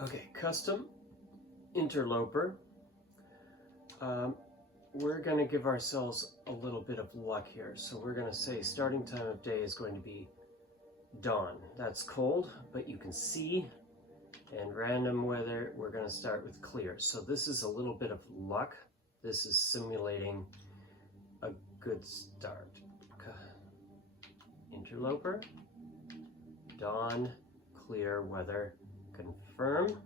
Okay, custom interloper. We're going to give ourselves a little bit of luck here. So we're going to say starting time of day is going to be dawn. That's cold, but you can see. And random weather, we're going to start with clear. So this is a little bit of luck. This is simulating a good start. Interloper, dawn, clear weather, confirm,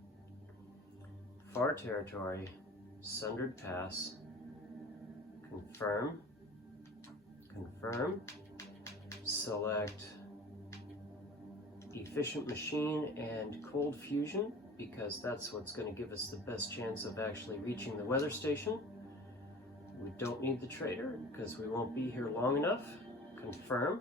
far territory, Sundered Pass, confirm, confirm, select efficient machine and cold fusion, because that's what's going to give us the best chance of actually reaching the weather station. We don't need the trader because we won't be here long enough. Confirm.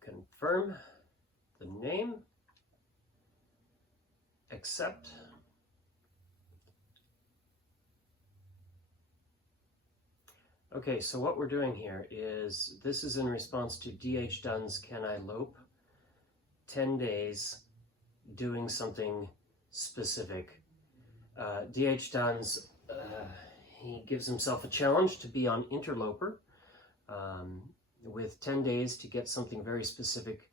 Confirm the name, accept, okay, so what we're doing here is, this is in response to D.H. Dunn's Can I Lope? 10 days doing something specific. D.H. Dunn's, he gives himself a challenge to be on Interloper with 10 days to get something very specific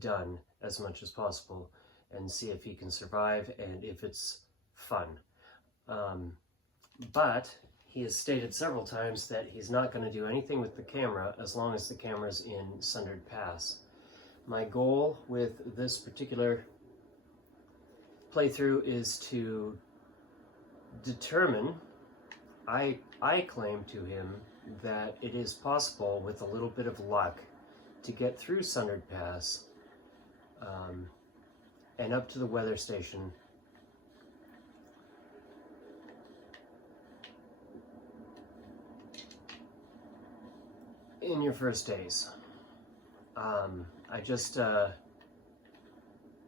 done as much as possible and see if he can survive and if it's fun. But he has stated several times that he's not going to do anything with the camera as long as the camera's in Sundered Pass. My goal with this particular playthrough is to determine, I claim to him that it is possible with a little bit of luck to get through Sundered Pass and up to the weather station in your first days. I just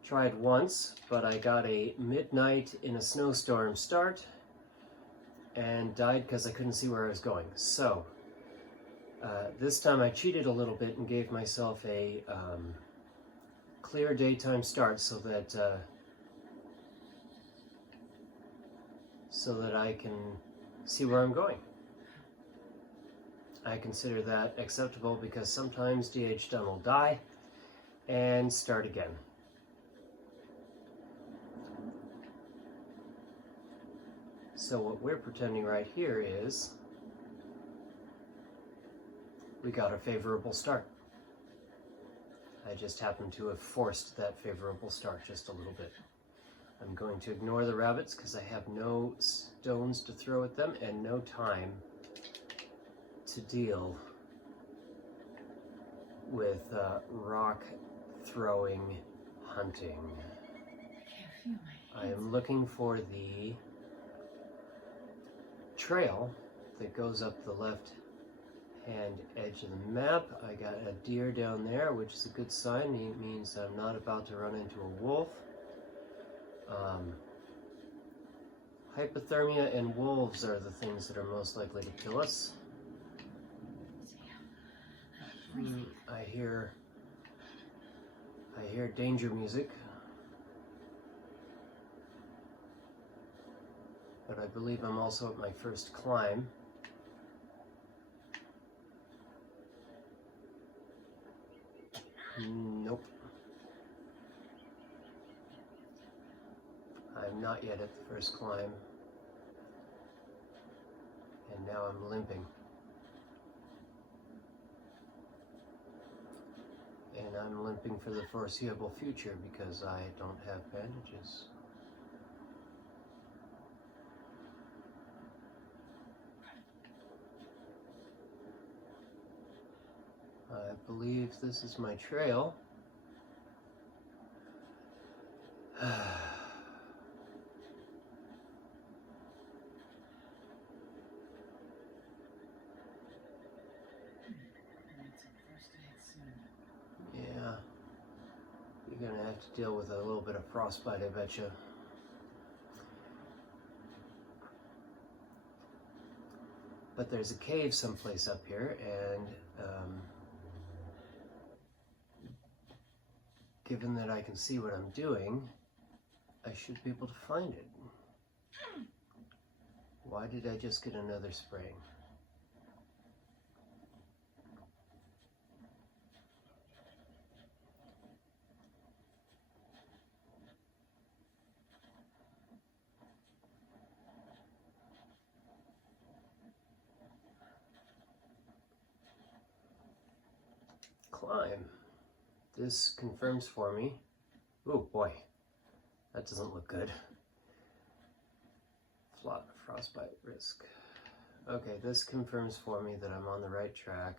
tried once, but I got a midnight in a snowstorm start and died because I couldn't see where I was going. So this time I cheated a little bit and gave myself a clear daytime start so that I can see where I'm going. I consider that acceptable because sometimes D.H. Dunn will die and start again. So what we're pretending right here is we got a favorable start. I just happen to have forced that favorable start just a little bit. I'm going to ignore the rabbits because I have no stones to throw at them and no time to deal with rock throwing hunting. I am looking for the trail that goes up the left hand edge of the map. I got a deer down there, which is a good sign. It means I'm not about to run into a wolf. Hypothermia and wolves are the things that are most likely to kill us. I hear danger music, but I believe I'm also at my first climb. Nope. I'm not yet at the first climb, and now I'm limping. And I'm limping for the foreseeable future because I don't have bandages. I believe this is my trail. gonna have to deal with a little bit of frostbite, I bet you. But there's a cave someplace up here, and given that I can see what I'm doing, I should be able to find it. Why did I just get another spring? Climb. This confirms for me. Oh boy, that doesn't look good. Frostbite risk. Okay, this confirms for me that I'm on the right track.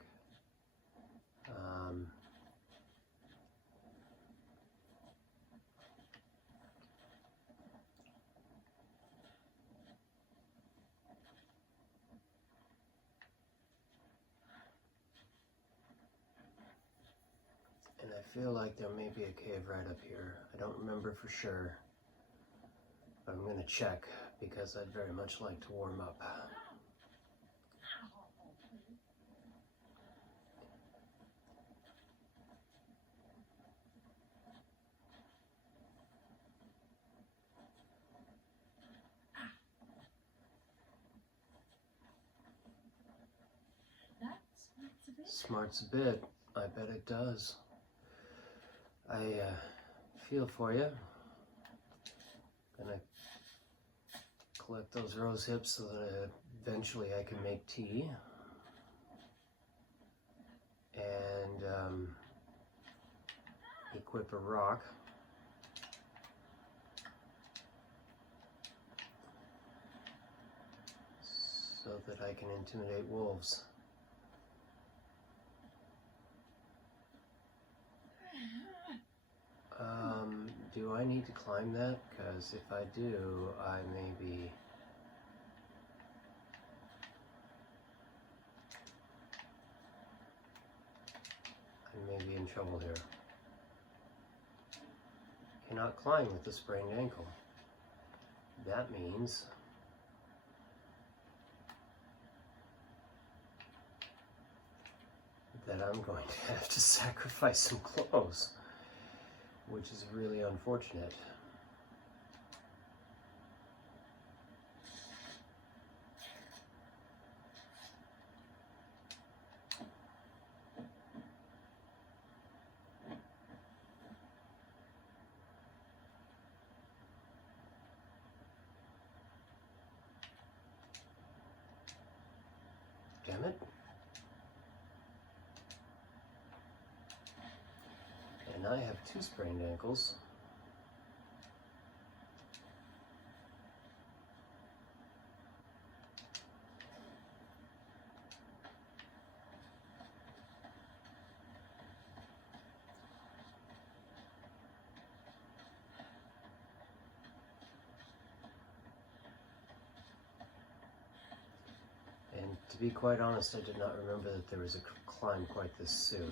And I feel like there may be a cave right up here. I don't remember for sure, but I'm going to check because I'd very much like to warm up. Smarts a bit. I bet it does. I feel for you. Gonna collect those rose hips so that eventually I can make tea. And equip a rock. So that I can intimidate wolves. Do I need to climb that? Because if I do, I may be in trouble here. Cannot climb with a sprained ankle. That means that I'm going to have to sacrifice some clothes, which is really unfortunate. Damn it. And I have 2 sprained ankles. And to be quite honest, I did not remember that there was a climb quite this soon.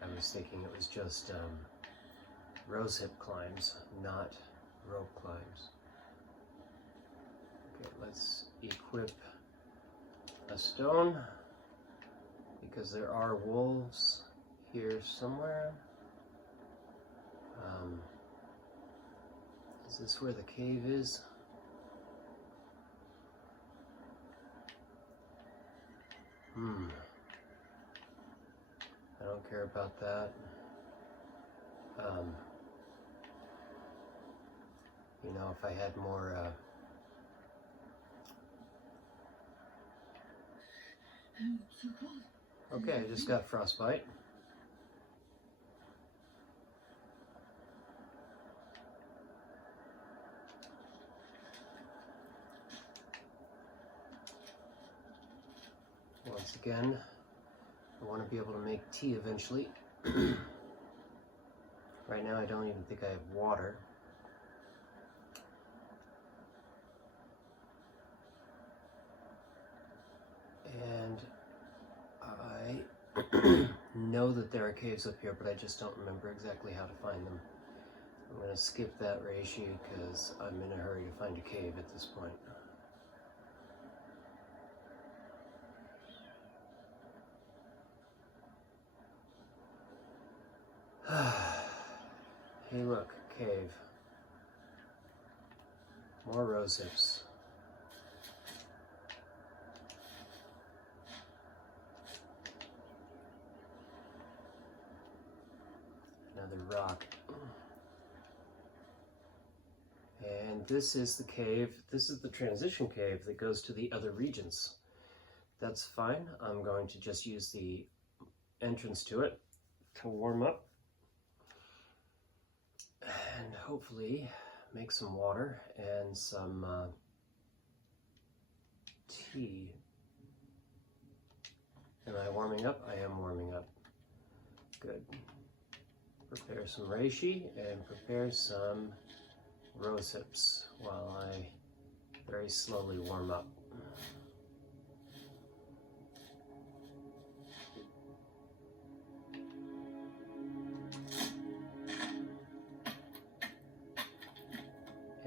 I was thinking it was just rosehip climbs, not rope climbs. Okay, let's equip a stone, because there are wolves here somewhere. Is this where the cave is? I don't care about that. You know, if I had more okay, I just got frostbite. Once again, I want to be able to make tea eventually. Right now I don't even think I have water. And I know that there are caves up here, but I just don't remember exactly how to find them. I'm going to skip that reishi because I'm in a hurry to find a cave at this point. Hey look, cave. More rose hips. Another rock. And this is the cave, this is the transition cave that goes to the other regions. That's fine. I'm going to just use the entrance to it to warm up. And hopefully make some water and some tea. Am I warming up? I am warming up. Good. Prepare some reishi and prepare some rose hips while I very slowly warm up.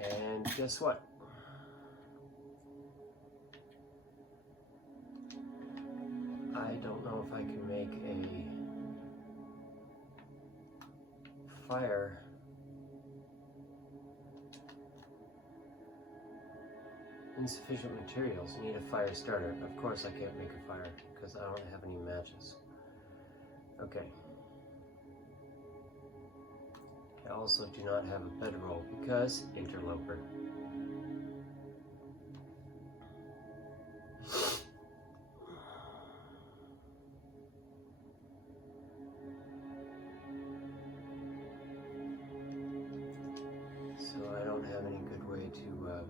And guess what? I don't know if I can make a fire insufficient materials. Need a fire starter. Of course I can't make a fire because I don't have any matches. Okay. I also do not have a bedroll because interloper. So I don't have any good way to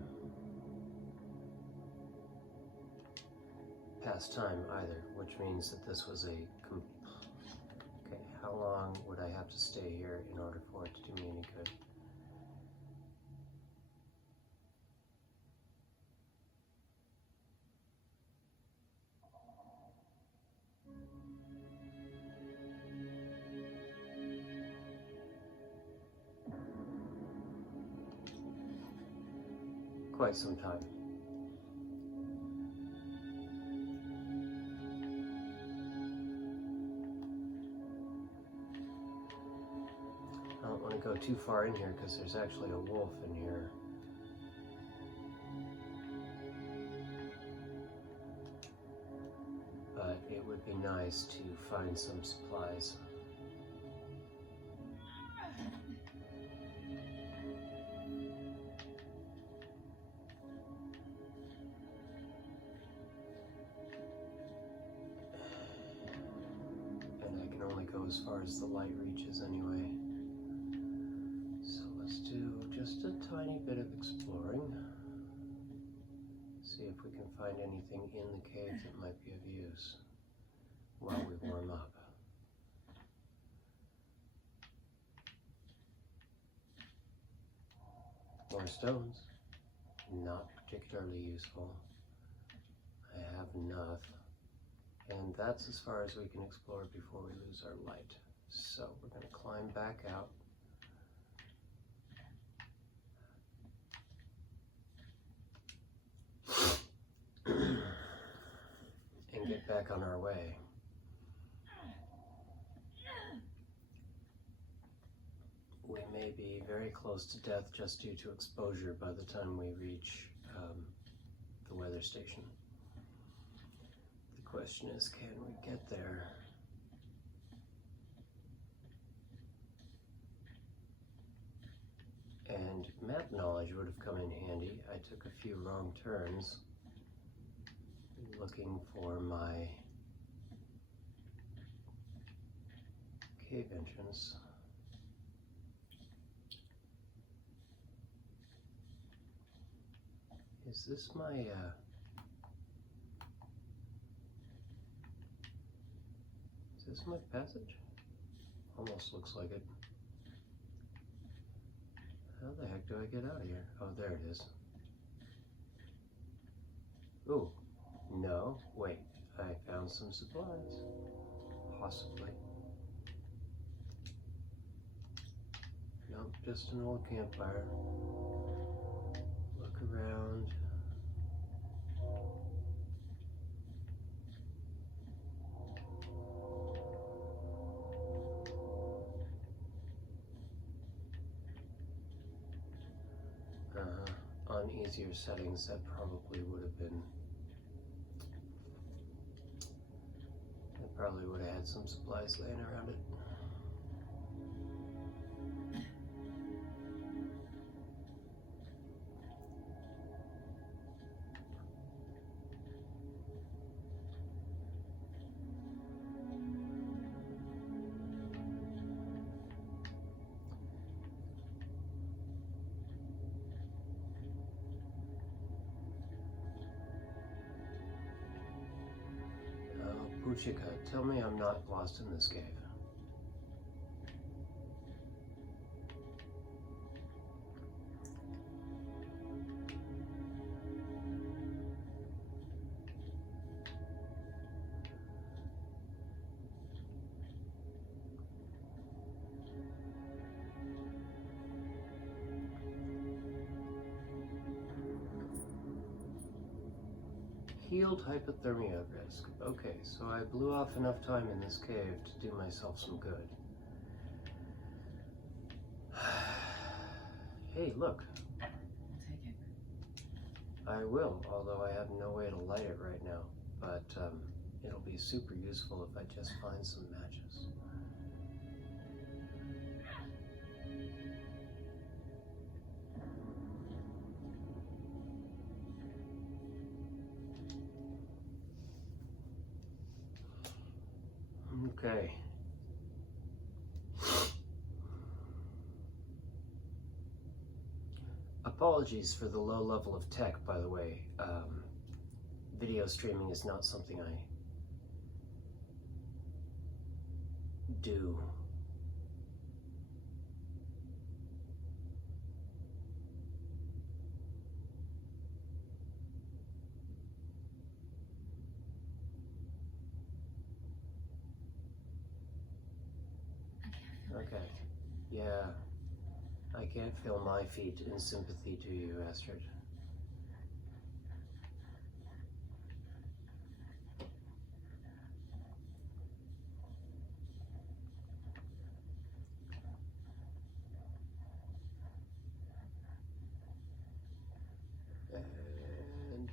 pass time either, which means that this was a okay, how long would I have to stay here in order for it to do me any good? Quite some time. I don't want to go too far in here because there's actually a wolf in here. But it would be nice to find some supplies. And I can only go as far as the light reaches anyway. So let's do just a tiny bit of exploring. See if we can find anything in the cave that might be of use while we warm up. More stones. Not particularly useful. I have enough. And that's as far as we can explore before we lose our light. So we're going to climb back out. And get back on our way. We may be very close to death just due to exposure by the time we reach the weather station. The question is, can we get there? And map knowledge would have come in handy. I took a few wrong turns looking for my cave entrance. Is this my is this my passage? Almost looks like it. How the heck do I get out of here? Oh, there it is. Ooh, no, wait, I found some supplies. Possibly. No, just an old campfire. Look around. On easier settings, that probably would have been. It probably would have had some supplies laying around it. Puchika, tell me I'm not lost in this cave. Healed hypothermia risk. Okay, so I blew off enough time in this cave to do myself some good. Hey, look. I'll take it. I will, although I have no way to light it right now. But it'll be super useful if I just find some matches. Okay. Apologies for the low level of tech, by the way. Video streaming is not something I do. Okay. Yeah. I can't feel my feet in sympathy to you, Astrid. And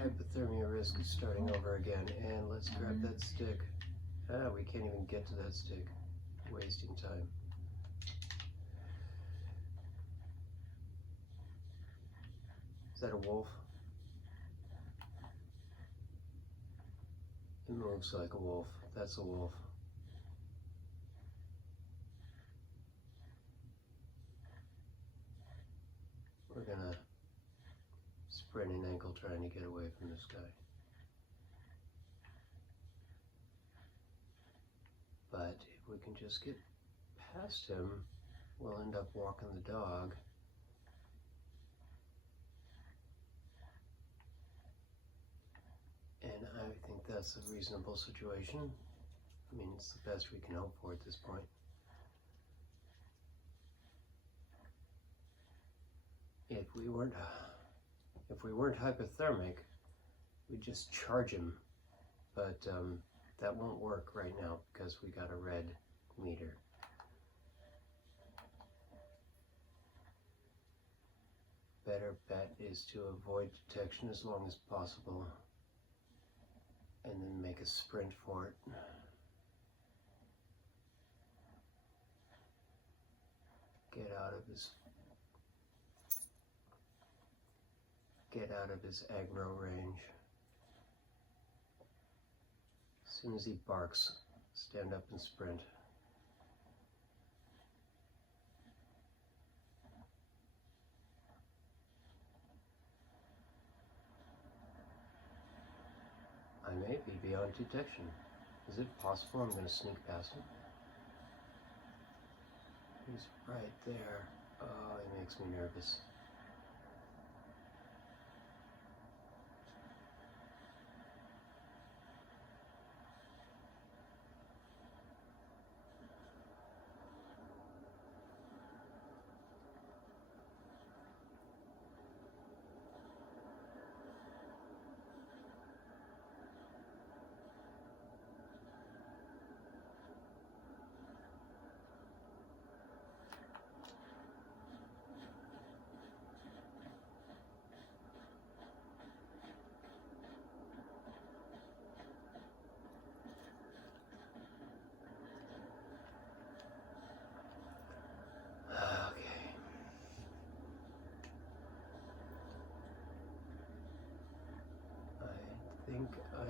hypothermia risk is starting over again. And let's grab that stick. Ah, we can't even get to that stick. Wasting time. Is that a wolf? It moves like a wolf. That's a wolf. We're gonna sprain an ankle trying to get away from this guy. But if we can just get past him, we'll end up walking the dog. And I think that's a reasonable situation. I mean, it's the best we can hope for at this point. If we weren't hypothermic, we'd just charge him. But that won't work right now because we got a red meter. Better bet is to avoid detection as long as possible and then make a sprint for it. Get out of his aggro range. As soon as he barks, stand up and sprint. I may be beyond detection. Is it possible I'm going to sneak past him? He's right there. Oh, he makes me nervous.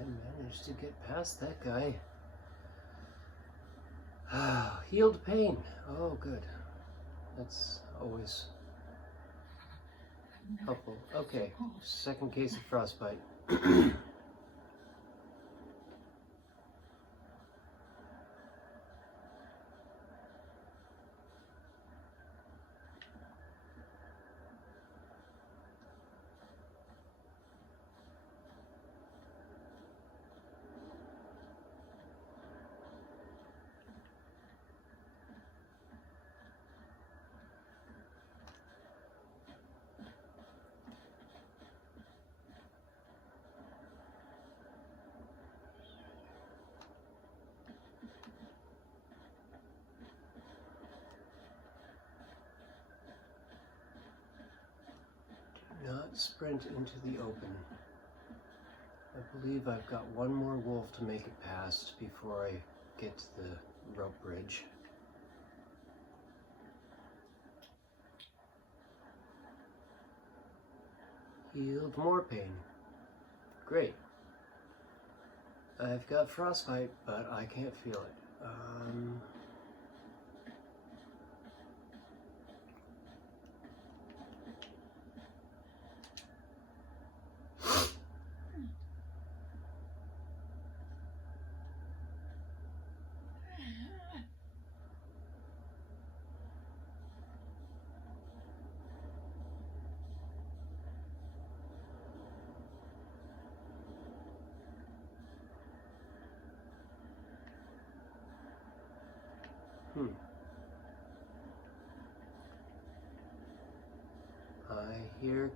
managed to get past that guy. Healed pain. Oh, good. That's always helpful. Okay, second case of frostbite. Not sprint into the open. I believe I've got one more wolf to make it past before I get to the rope bridge. Healed more pain. Great. I've got frostbite, but I can't feel it. I hear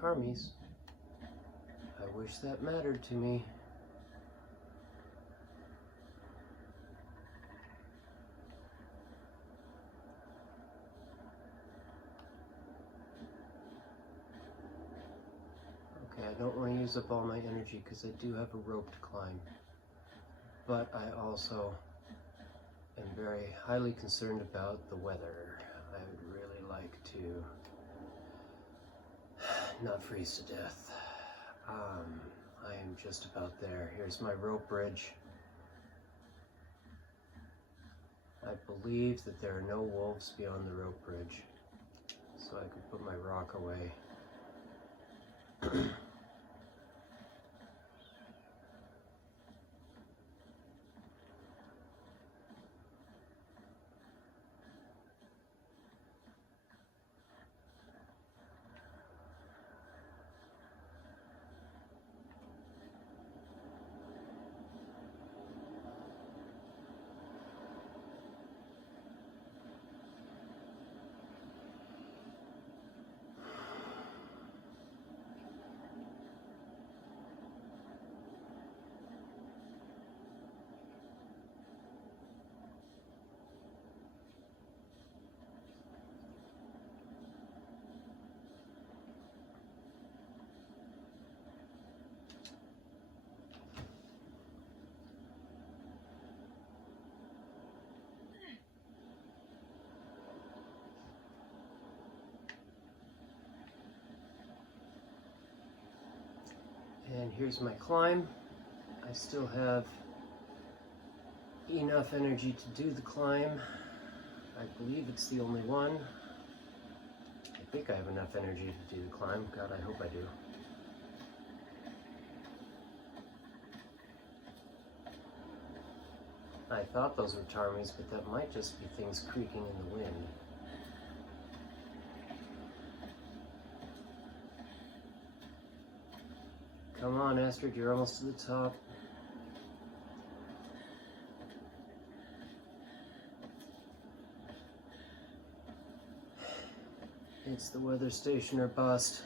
Tarmies. I wish that mattered to me. Okay, I don't want to use up all my energy because I do have a rope to climb. But I also am very highly concerned about the weather. I would really like to not freeze to death. I am just about there. Here's my rope bridge. I believe that there are no wolves beyond the rope bridge, so I can put my rock away. And here's my climb. I still have enough energy to do the climb. I believe it's the only one. I think I have enough energy to do the climb. God, I hope I do. I thought those were Tarmies, but that might just be things creaking in the wind. Come on, Astrid, you're almost to the top. It's the weather station or bust.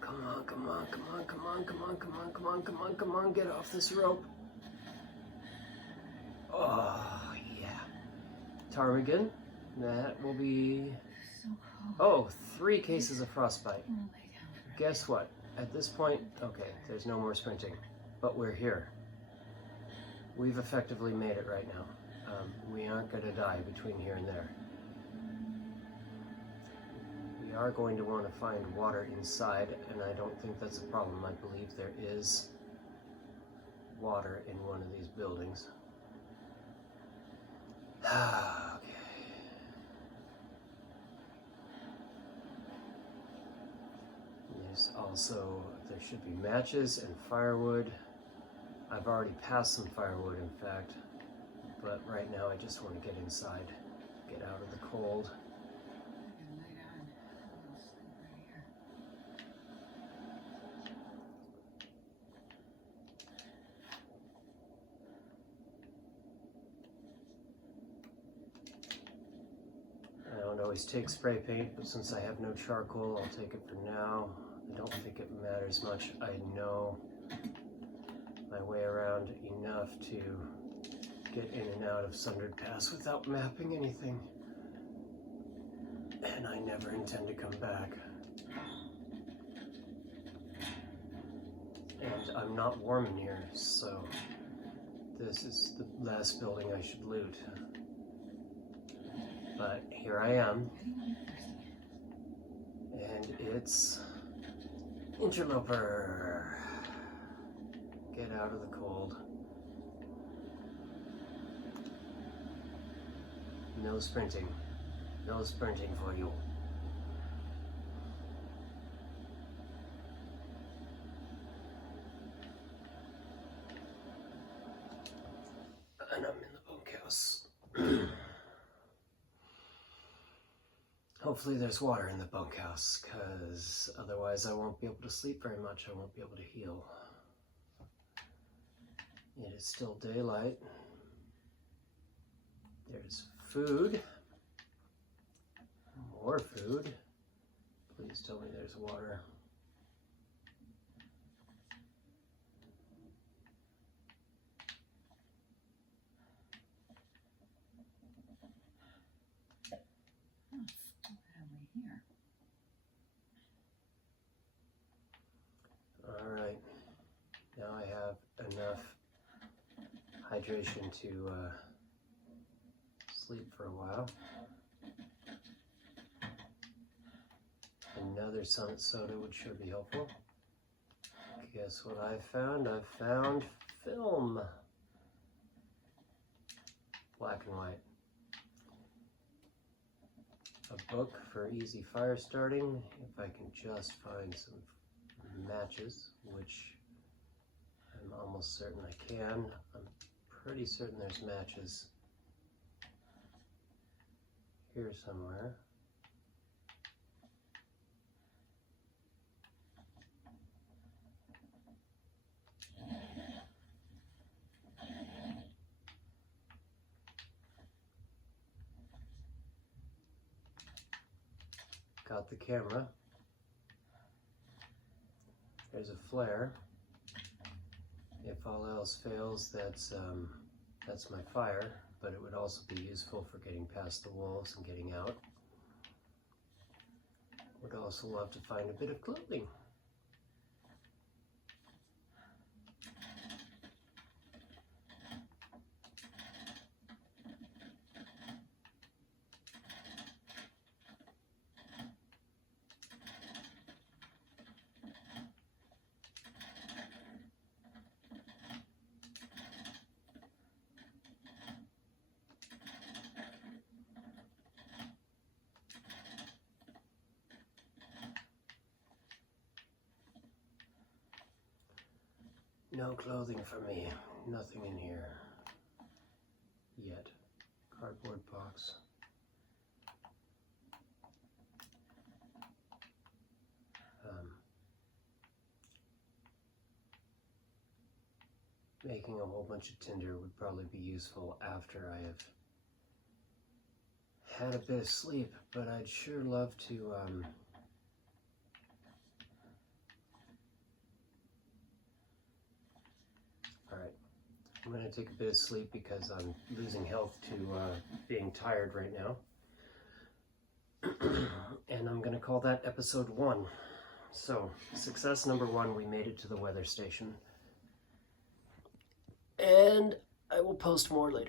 Come on, come on, come on, come on, come on, come on, come on, come on, come on, get off this rope. Oh, yeah. Ptarmigan, that will be... So cold. Oh, 3 cases of frostbite. Oh, lay down for a Guess what? At this point, okay, there's no more sprinting, but we're here. We've effectively made it right now. We aren't going to die between here and there. We are going to want to find water inside, and I don't think that's a problem. I believe there is water in one of these buildings. Okay. There's also, there should be matches and firewood. I've already passed some firewood, in fact, but right now I just want to get inside, get out of the cold. I don't always take spray paint, but since I have no charcoal, I'll take it for now. I don't think it matters much. I know my way around enough to get in and out of Sundered Pass without mapping anything. And I never intend to come back. And I'm not warm in here, so this is the last building I should loot. But here I am, and it's Interloper. Get out of the cold. No sprinting. No sprinting for you. And I'm in the bunkhouse. Hopefully there's water in the bunkhouse, because otherwise I won't be able to sleep very much. I won't be able to heal. It is still daylight. There's food. More food. Please tell me there's water. Alright, now I have enough hydration to sleep for a while. Another Summit soda would sure be helpful. Guess what I found? I found film. Black and white. A book for easy fire starting, if I can just find some matches, which I'm almost certain I can. I'm pretty certain there's matches here somewhere. Got the camera. There's a flare. If all else fails, that's my fire, but it would also be useful for getting past the walls and getting out. Would also love to find a bit of clothing. No clothing for me. Nothing in here. Yet. Cardboard box. Making a whole bunch of tinder would probably be useful after I have had a bit of sleep, but I'd sure love to Alright, I'm going to take a bit of sleep because I'm losing health to being tired right now. And I'm going to call that episode 1. So, success number 1, we made it to the weather station. And I will post more later.